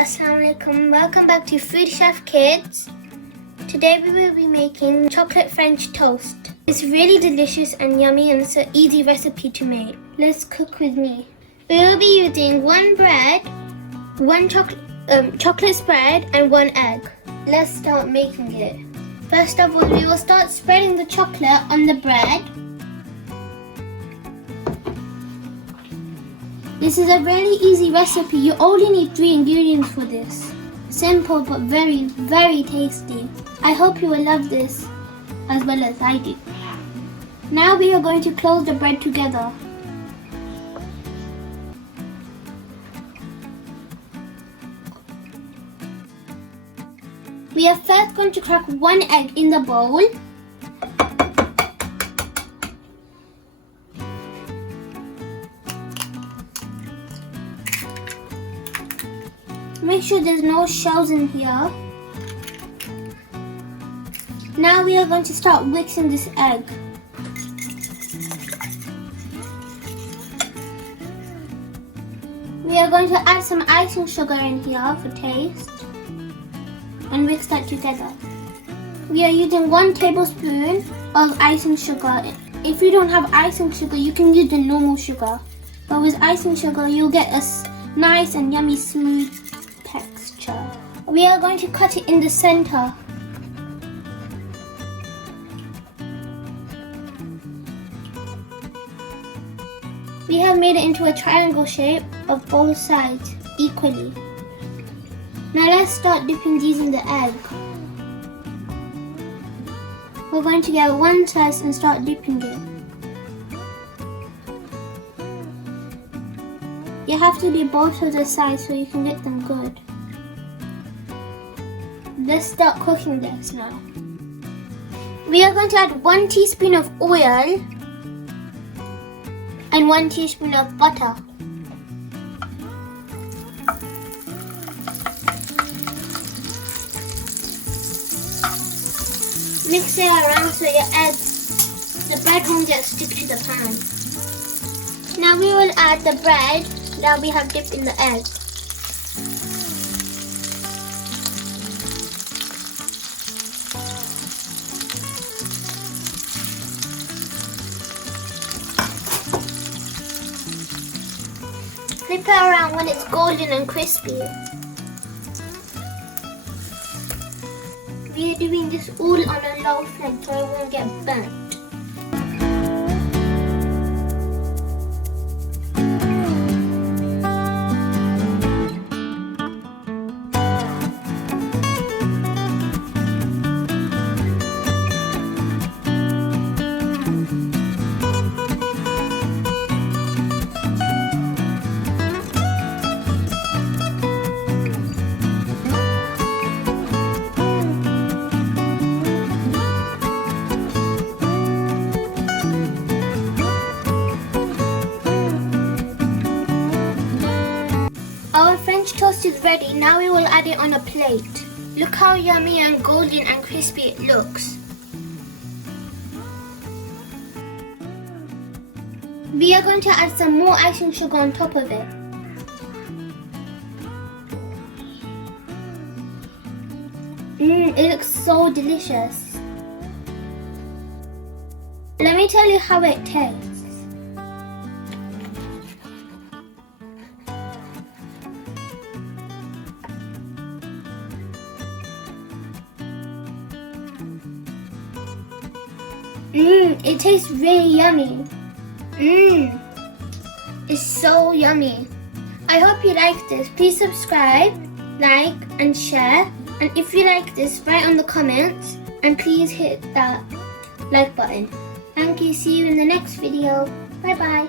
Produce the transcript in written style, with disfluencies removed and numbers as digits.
Assalamualaikum, welcome back to Food Chef Kids. Today we will be making chocolate French toast. It's really delicious and yummy and it's an easy recipe to make. Let's cook with me. We will be using one bread, one chocolate spread and one egg. Let's start making it. First of all, we will start spreading the chocolate on the bread. This is a really easy recipe. You only need 3 ingredients for this. Simple but very, very tasty. I hope you will love this as well as I do. Now we are going to close the bread together. We are first going to crack 1 egg in the bowl. Make sure there's no shells in here. Now we are going to start mixing this egg. We are going to add some icing sugar in here for taste and mix that together. We are using 1 tablespoon of icing sugar. If you don't have icing sugar, you can use the normal sugar. But with icing sugar, you'll get a nice and yummy smooth texture. We are going to cut it in the center. We have made it into a triangle shape of both sides equally. Now let's start dipping these in the egg. We're going to get 1 slice and start dipping it. You have to do both of the sides so you can get them good. Let's start cooking this now. We are going to add 1 teaspoon of oil and 1 teaspoon of butter. Mix it around so the bread won't get stick to the pan. Now we will add the bread that we have dipped in the egg. Flip it around when it's golden and crispy. We are doing this all on a low flame so it won't get burnt. Our French toast is ready. Now we will add it on a plate. Look how yummy and golden and crispy it looks. We are going to add some more icing sugar on top of it. It looks so delicious. Let me tell you how it tastes. It tastes really yummy. It's so yummy. I hope you like this. Please subscribe, like and share. And if you like this, write on the comments. And please hit that like button. Thank you. See you in the next video. Bye bye.